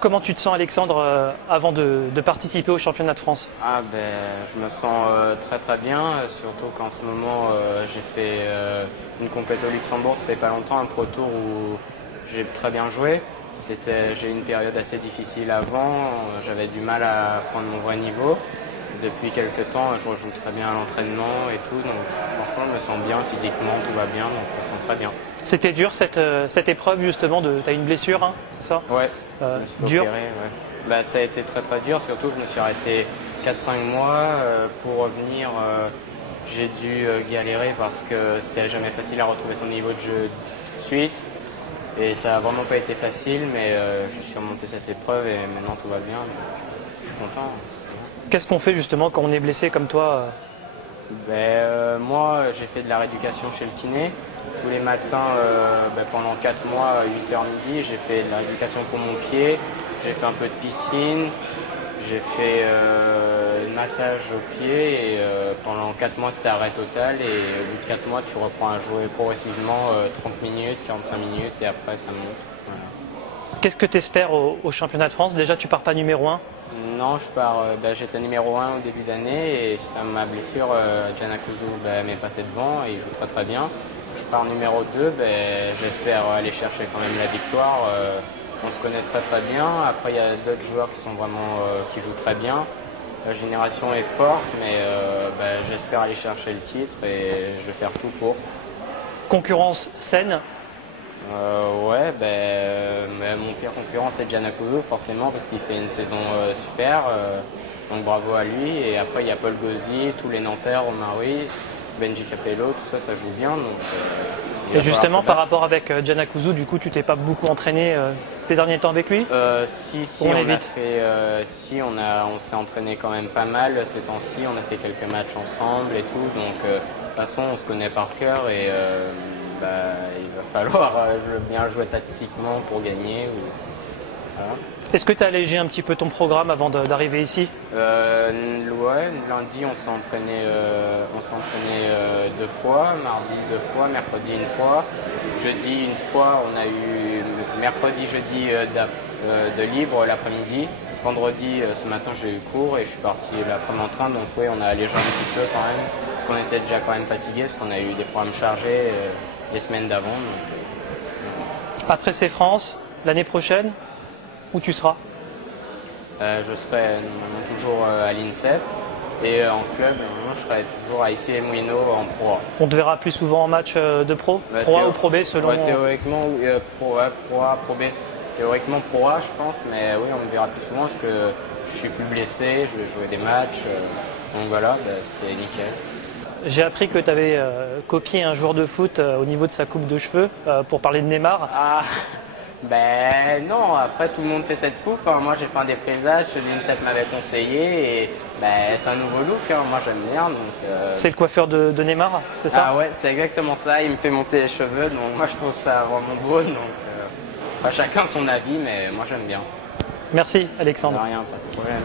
Comment tu te sens, Alexandre, avant de participer au championnat de France? Je me sens très très bien, surtout qu'en ce moment j'ai fait une compétition au Luxembourg, ça fait pas longtemps, un Pro Tour où j'ai très bien joué. J'ai eu une période assez difficile avant, j'avais du mal à prendre mon vrai niveau. Depuis quelques temps, je joue très bien à l'entraînement et tout, donc franchement je me sens bien physiquement, tout va bien, donc je me sens très bien. C'était dur cette épreuve justement, tu as une blessure, hein, c'est ça? Ouais, je me suis dur. opéré, ouais. Ça a été très très dur, surtout que je me suis arrêté 4-5 mois pour revenir. J'ai dû galérer parce que c'était jamais facile à retrouver son niveau de jeu tout de suite. Et ça n'a vraiment pas été facile, mais j'ai surmonté cette épreuve et maintenant tout va bien. Je suis content. Qu'est-ce qu'on fait justement quand on est blessé comme toi? Moi, j'ai fait de la rééducation chez le kiné. Tous les matins, pendant 4 mois, 8h midi, j'ai fait de la rééducation pour mon pied. J'ai fait un peu de piscine. J'ai fait massage au pied. Et pendant 4 mois, c'était arrêt total. Et au bout de 4 mois, tu reprends à jouer progressivement 30 minutes, 45 minutes. Et après, ça monte. Voilà. Qu'est-ce que tu espères au championnat de France? Déjà, tu pars pas numéro 1? Non, j'étais numéro 1 au début d'année et suite à ma blessure, Gianna Couso m'est passé devant et il joue très très bien. Je pars numéro 2, j'espère aller chercher quand même la victoire. On se connaît très très bien. Après, il y a d'autres joueurs qui jouent très bien. La génération est forte, mais j'espère aller chercher le titre et je vais faire tout pour. Concurrence saine? Mon pire concurrent c'est Gianna Couso forcément parce qu'il fait une saison super, donc bravo à lui. Et après il y a Paul Gauzy, tous les Nantais, Romain Ruiz, Benji Capello, tout ça joue bien. Et justement par rapport avec Gianna Couso, du coup tu t'es pas beaucoup entraîné ces derniers temps avec lui? On s'est entraîné quand même pas mal ces temps-ci, on a fait quelques matchs ensemble et tout, donc de toute façon on se connaît par cœur et il va falloir bien jouer tactiquement pour gagner. Voilà. Est-ce que tu as allégé un petit peu ton programme avant d'arriver ici? Lundi on s'est entraîné 2 fois, mardi 2 fois, mercredi 1 fois, jeudi 1 fois, on a eu mercredi, jeudi de libre l'après-midi. Vendredi, ce matin j'ai eu cours et je suis parti l'après-midi en train, donc oui on a allégé un petit peu quand même, parce qu'on était déjà quand même fatigué, parce qu'on a eu des programmes chargés les semaines d'avant. Après ces France, l'année prochaine, où tu seras? Je serai toujours à l'INSEP et en club, je serai toujours à IC Mouino en Pro A. On te verra plus souvent en match de pro? Pro A ou Pro B selon... Théoriquement, Pro A, Pro B. Théoriquement Pro A je pense, mais oui on me verra plus souvent parce que je suis plus blessé, je vais jouer des matchs, donc voilà, c'est nickel. J'ai appris que tu avais copié un joueur de foot au niveau de sa coupe de cheveux pour parler de Neymar. Ah, non, après tout le monde fait cette coupe. Hein. Moi j'ai fait un défrisage, l'INSEP m'avait conseillé et c'est un nouveau look. Hein. Moi j'aime bien. C'est le coiffeur de Neymar, c'est ça? Ah ouais, c'est exactement ça. Il me fait monter les cheveux, donc moi je trouve ça vraiment beau. Donc chacun son avis, mais moi j'aime bien. Merci Alexandre. De rien, pas de problème.